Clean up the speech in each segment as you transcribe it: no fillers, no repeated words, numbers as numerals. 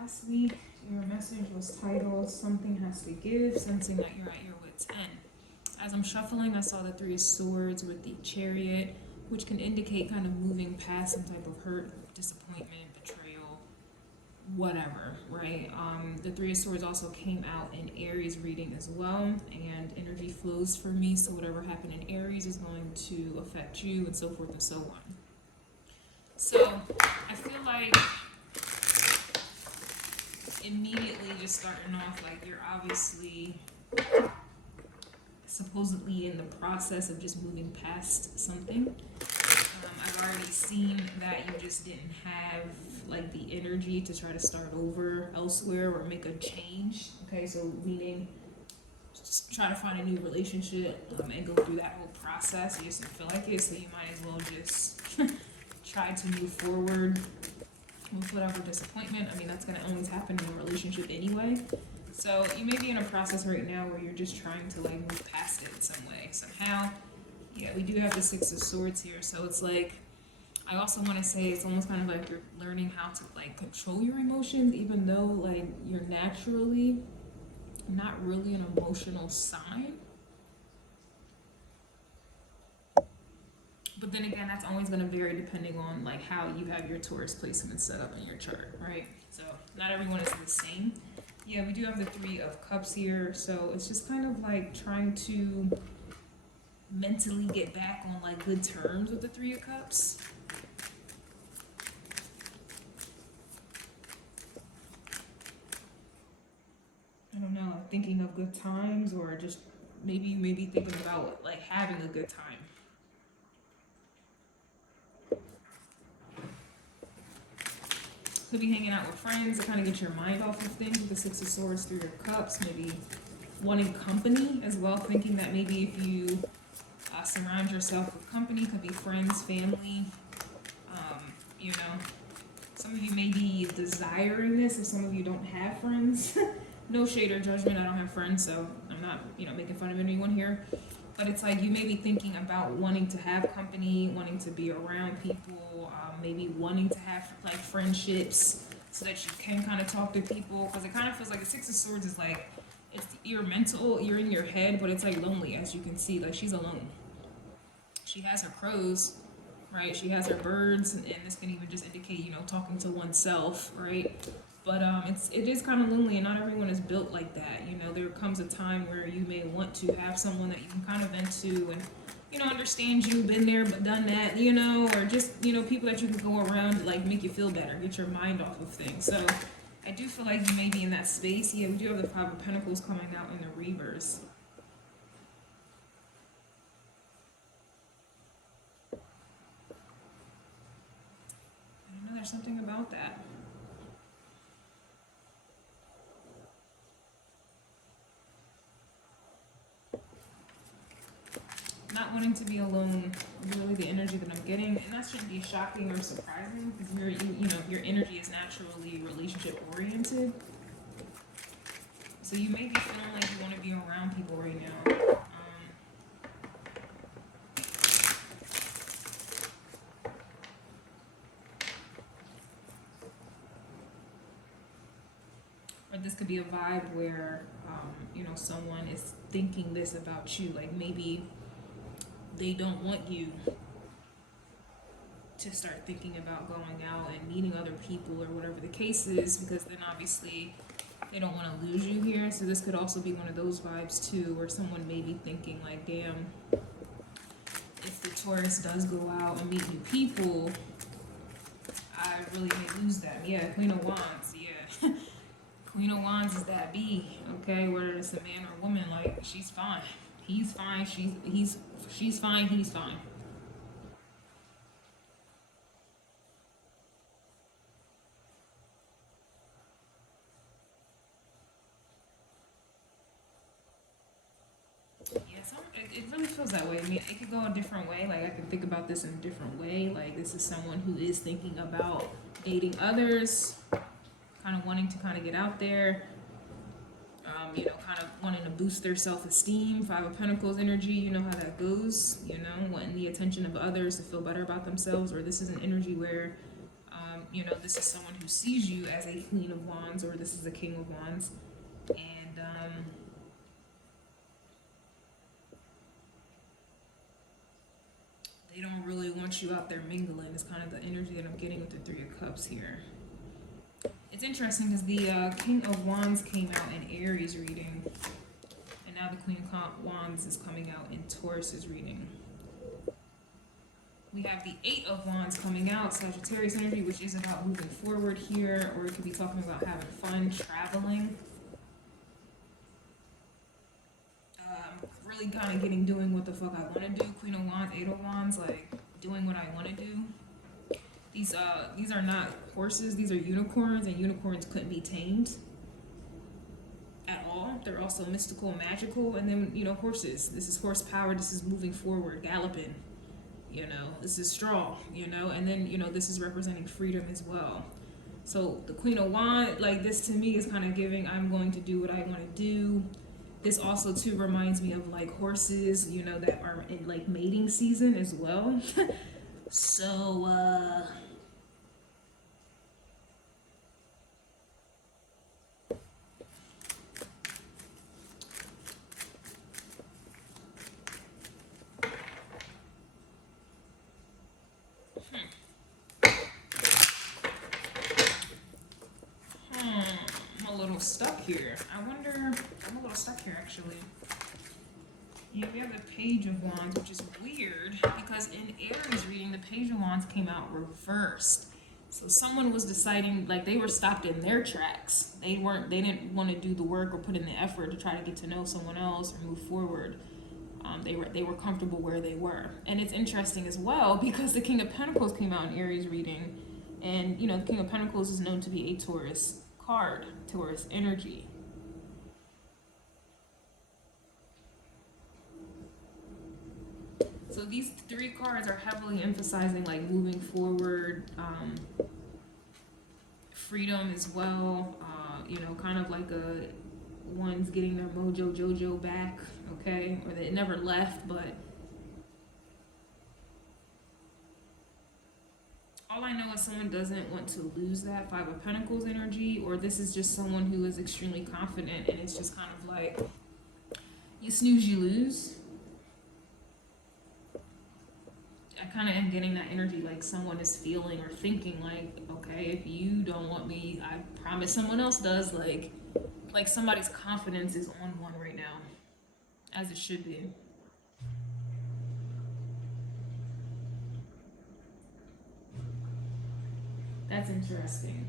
last week your message was titled "Something Has to Give," sensing that you're at your wit's end. As I'm shuffling, I saw the Three of Swords with the Chariot, which can indicate kind of moving past some type of hurt, disappointment, betrayal, whatever, right? The Three of Swords also came out in Aries reading as well, and energy flows for me, so whatever happened in Aries is going to affect you, and so forth and so on. So I feel like immediately just starting off, like, you're obviously supposedly in the process of just moving past something. I've already seen that you just didn't have like the energy to try to start over elsewhere or make a change. Okay, so meaning just try to find a new relationship and go through that whole process. You just didn't feel like it, so you might as well just try to move forward with whatever disappointment. I mean, that's going to always happen in a relationship anyway. So you may be in a process right now where you're just trying to like move past it some way, somehow. Yeah, we do have the Six of Swords here, so it's like, I also want to say it's almost kind of like you're learning how to like control your emotions, even though like you're naturally not really an emotional sign. But then again, that's always going to vary depending on like how you have your Taurus placement set up in your chart, right? So not everyone is the same. Yeah, we do have the Three of Cups here, so it's just kind of like trying to mentally get back on like good terms with the Three of Cups. I don't know, thinking of good times, or just maybe thinking about like having a good time. Could be hanging out with friends to kind of get your mind off of things with the Six of Swords, Three of Cups, maybe wanting company as well, thinking that maybe if you surround yourself with company, could be friends, family, you know, some of you may be desiring this if some of you don't have friends. No shade or judgment, I don't have friends, so I'm not, you know, making fun of anyone here. But it's like you may be thinking about wanting to have company, wanting to be around people, maybe wanting to have like friendships so that you can kind of talk to people. Because it kind of feels like the Six of Swords is like, you're mental, you're in your head, but it's like lonely, as you can see. Like, she's alone. She has her crows, right? She has her birds, and this can even just indicate, you know, talking to oneself, right? But it is kind of lonely, and not everyone is built like that. You know, there comes a time where you may want to have someone that you can kind of vent to and, you know, understand you, been there but done that, you know, or just, you know, people that you can go around to like make you feel better, get your mind off of things. So I do feel like you may be in that space. Yeah, we do have the Five of Pentacles coming out in the reverse. I know there's something about that. Not wanting to be alone is really the energy that I'm getting, and that shouldn't be shocking or surprising because you know, your energy is naturally relationship oriented. So you may be feeling like you want to be around people right now. Or this could be a vibe where, you know, someone is thinking this about you, like maybe they don't want you to start thinking about going out and meeting other people or whatever the case is, because then obviously they don't want to lose you here. So this could also be one of those vibes too, where someone may be thinking like, damn, if the Taurus does go out and meet new people, I really may lose them. Yeah, Queen of Wands, yeah. Queen of Wands is that bee, okay? Whether it's a man or a woman, like, she's fine. He's fine, she's fine, he's fine. Yeah, so it really feels that way. I mean, it could go a different way. Like, I could think about this in a different way. Like, this is someone who is thinking about dating others, kind of wanting to kind of get out there. You know, kind of wanting to boost their self-esteem. Five of Pentacles energy, you know how that goes, you know, wanting the attention of others to feel better about themselves. Or this is an energy where you know, this is someone who sees you as a Queen of Wands, or this is a King of Wands, and they don't really want you out there mingling. It's kind of the energy that I'm getting with the Three of Cups here. It's interesting because the King of Wands came out in Aries reading, and now the Queen of Wands is coming out in Taurus's reading. We have the Eight of Wands coming out, Sagittarius energy, which is about moving forward here, or it could be talking about having fun, traveling. Really kind of doing what the fuck I want to do. Queen of Wands, Eight of Wands, like doing what I want to do. These are not horses, these are unicorns, and unicorns couldn't be tamed at all. They're also mystical and magical. And then, you know, horses. This is horsepower, this is moving forward, galloping. You know, this is strong, you know, and then, you know, this is representing freedom as well. So the Queen of Wands, like, this to me is kind of giving, I'm going to do what I want to do. This also too reminds me of like horses, you know, that are in like mating season as well. So I'm a little stuck here. I'm a little stuck here actually. Yeah, we have the Page of Wands, which is weird because in Aries reading, the Page of Wands came out reversed. So someone was deciding, like, they were stopped in their tracks. They didn't want to do the work or put in the effort to try to get to know someone else or move forward. They were comfortable where they were. And it's interesting as well because the King of Pentacles came out in Aries reading. And, you know, the King of Pentacles is known to be a Taurus card, Taurus energy. So these three cards are heavily emphasizing like moving forward, freedom as well, you know, kind of like one's getting their mojo jojo back, okay? Or they never left, but all I know is someone doesn't want to lose that Five of Pentacles energy, or this is just someone who is extremely confident and it's just kind of like, you snooze, you lose. I kind of am getting that energy like someone is feeling or thinking like, okay, if you don't want me, I promise someone else does. Like somebody's confidence is on one right now, as it should be. That's interesting.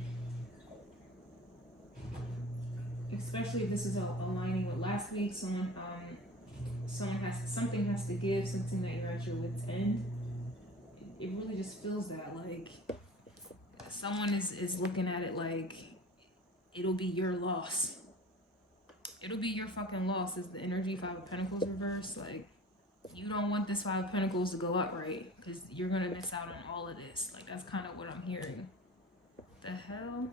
Especially if this is aligning with last week, something has to give, something that you're at your wit's end. It really just feels that like someone is looking at it like it'll be your loss. It'll be your fucking loss is the energy. Five of Pentacles reverse. Like, you don't want this Five of Pentacles to go up, right? Because you're gonna miss out on all of this. Like, that's kind of what I'm hearing. The hell?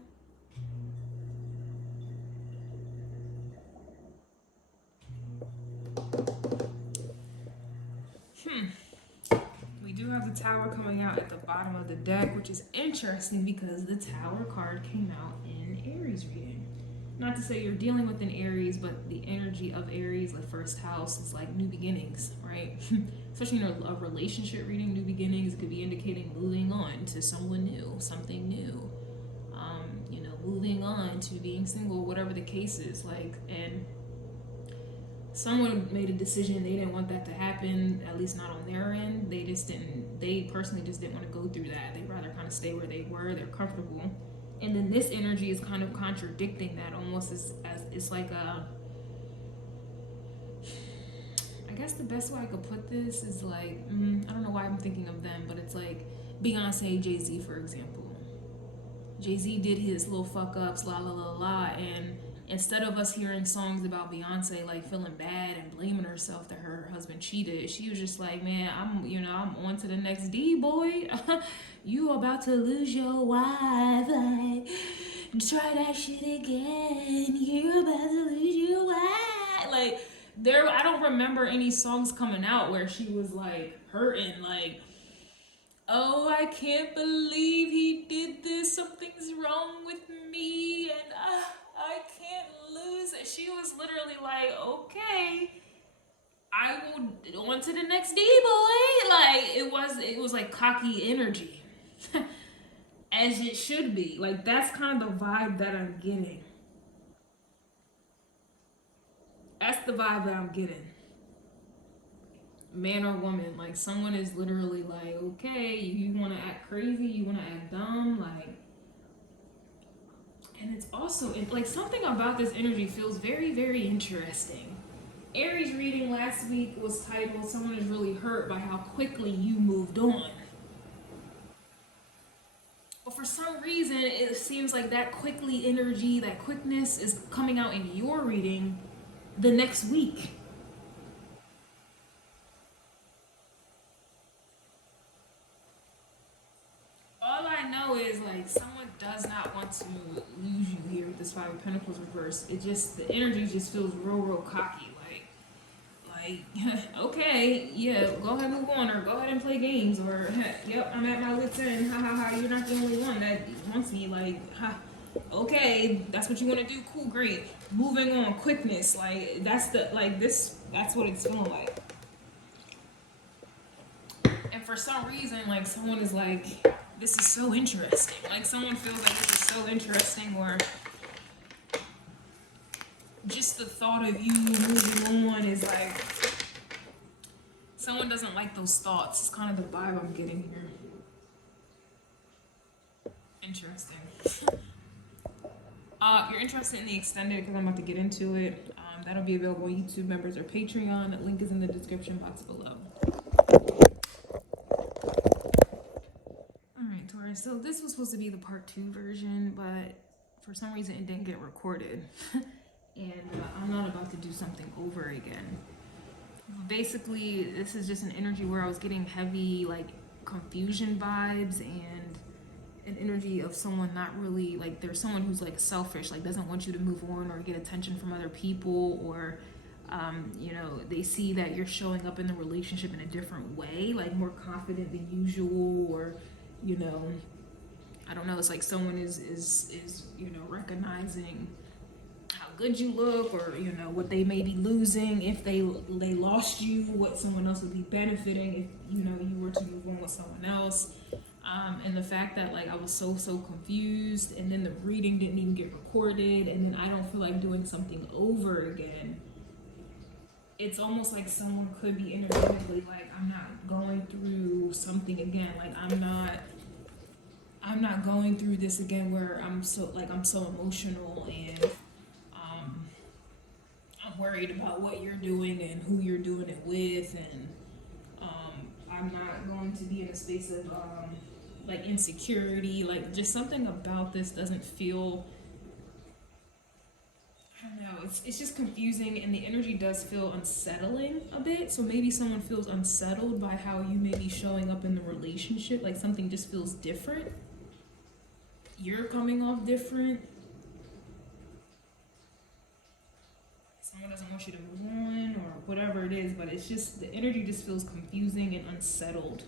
We do have the Tower coming out at the bottom of the deck, which is interesting because the Tower card came out in Aries reading. Not to say you're dealing with an Aries, but the energy of Aries, the first house, is like new beginnings, right? Especially in a relationship reading, new beginnings, it could be indicating moving on to someone new, something new. You know, moving on to being single, whatever the case is. Like, and someone made a decision they didn't want that to happen, at least not on their end. They personally just didn't want to go through that. They'd rather kind of stay where they were. They're comfortable. And then this energy is kind of contradicting that, almost as it's like a, I guess the best way I could put this is like, I don't know why I'm thinking of them, but it's like Beyonce, Jay-Z, for example. Jay-Z did his little fuck ups, la la la la, and instead of us hearing songs about Beyonce like feeling bad and blaming herself that her husband cheated, she was just like, man, I'm on to the next D, boy. You about to lose your wife, like, try that shit again. You're about to lose your wife. Like, I don't remember any songs coming out where she was like hurting, like, oh, I can't believe he did this. Something's wrong with me, and I can't lose it. She was literally like, okay, I will on to the next D boy. Like it was like cocky energy, as it should be. Like that's kind of the vibe that I'm getting. That's the vibe that I'm getting. Man or woman, like someone is literally like, okay, you want to act crazy, you want to act dumb, like. And it's also like something about this energy feels very, very interesting. Aries reading last week was titled "Someone is really hurt by how quickly you moved on." But for some reason, it seems like that quickly energy, that quickness is coming out in your reading the next week. All I know is like someone does not want to lose you here with this Five of Pentacles reverse. It just, the energy just feels real cocky. Like, okay, yeah, go ahead and move on, or go ahead and play games, or yep, I'm at my wit's end. Ha ha ha, you're not the only one that wants me. Like, ha, okay, that's what you want to do. Cool, great. Moving on, quickness. Like, that's the like this. That's what it's feeling like. And for some reason, like someone is like, this is so interesting. Like someone feels like this is so interesting, or just the thought of you moving on is like, someone doesn't like those thoughts. It's kind of the vibe I'm getting here. Interesting. You're interested in the extended because I'm about to get into it. That'll be available on YouTube members or Patreon. Link is in the description box below. Alright, Taurus. So this was supposed to be the part 2 version, but for some reason it didn't get recorded. And I'm not about to do something over again. Basically, this is just an energy where I was getting heavy, like, confusion vibes and an energy of someone not really, like, there's someone who's, like, selfish, like, doesn't want you to move on or get attention from other people, or, you know, they see that you're showing up in the relationship in a different way, like, more confident than usual, or, you know, I don't know, it's like someone is you know, recognizing how good you look, or you know what they may be losing if they lost you, what someone else would be benefiting if you know you were to move on with someone else, and the fact that like I was so confused, and then the reading didn't even get recorded, and then I don't feel like doing something over again. It's almost like someone could be energetically like, I'm not going through something again, like I'm not going through this again where I'm so emotional, and I'm worried about what you're doing and who you're doing it with, and I'm not going to be in a space of like insecurity, like just something about this doesn't feel, I don't know, it's just confusing, and the energy does feel unsettling a bit. So maybe someone feels unsettled by how you may be showing up in the relationship, like something just feels different. You're coming off different. Someone doesn't want you to move on or whatever it is, but it's just, the energy just feels confusing and unsettled.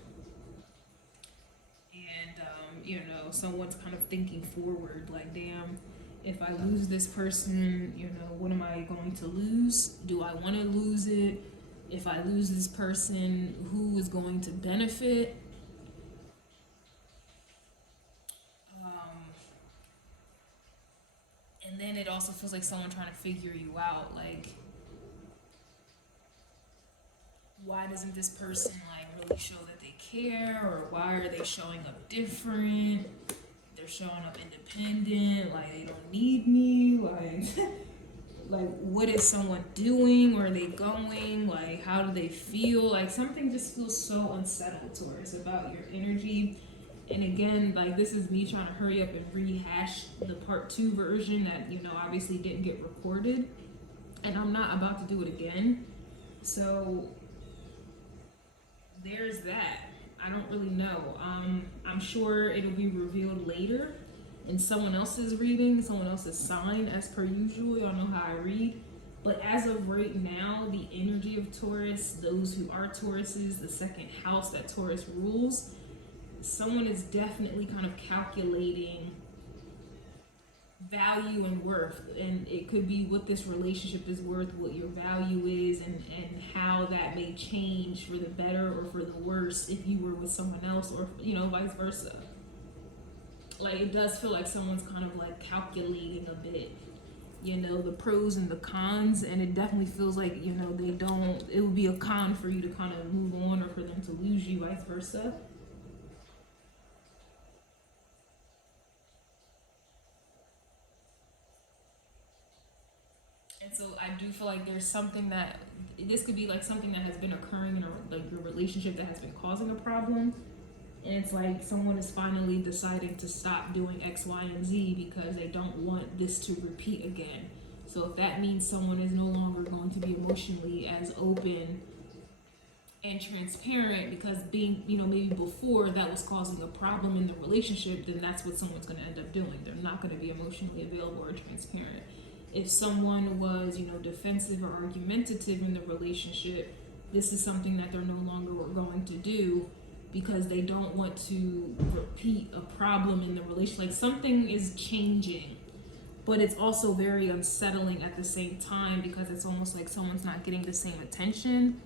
And, you know, someone's kind of thinking forward, like, damn, if I lose this person, you know, what am I going to lose? Do I want to lose it? If I lose this person, who is going to benefit? And then it also feels like someone trying to figure you out, like, why doesn't this person like really show that they care, or why are they showing up different? They're showing up independent, like they don't need me, like like what is someone doing? Where are they going? Like how do they feel? Like something just feels so unsettled, Taurus, about your energy. And again, like this is me trying to hurry up and rehash the part 2 version that, you know, obviously didn't get recorded, and I'm not about to do it again. So there's that. I don't really know. I'm sure it'll be revealed later in someone else's reading, someone else's sign, as per usual. Y'all know how I read. But as of right now, the energy of Taurus, those who are Tauruses, the second house that Taurus rules, someone is definitely kind of calculating value and worth, and it could be what this relationship is worth, what your value is, and how that may change for the better or for the worse if you were with someone else, or vice versa. Like, it does feel like someone's kind of like calculating a bit, the pros and the cons, and it definitely feels like it would be a con for you to kind of move on, or for them to lose you, vice versa. And so I do feel like there's something that this could be like something that has been occurring in your relationship that has been causing a problem, and it's like someone is finally deciding to stop doing X, Y, and Z because they don't want this to repeat again. So if that means someone is no longer going to be emotionally as open and transparent, because being, maybe before that was causing a problem in the relationship, then that's what someone's going to end up doing. They're not going to be emotionally available or transparent. If someone was, defensive or argumentative in the relationship, this is something that they're no longer going to do because they don't want to repeat a problem in the relationship. Like, something is changing, but it's also very unsettling at the same time, because it's almost like someone's not getting the same attention.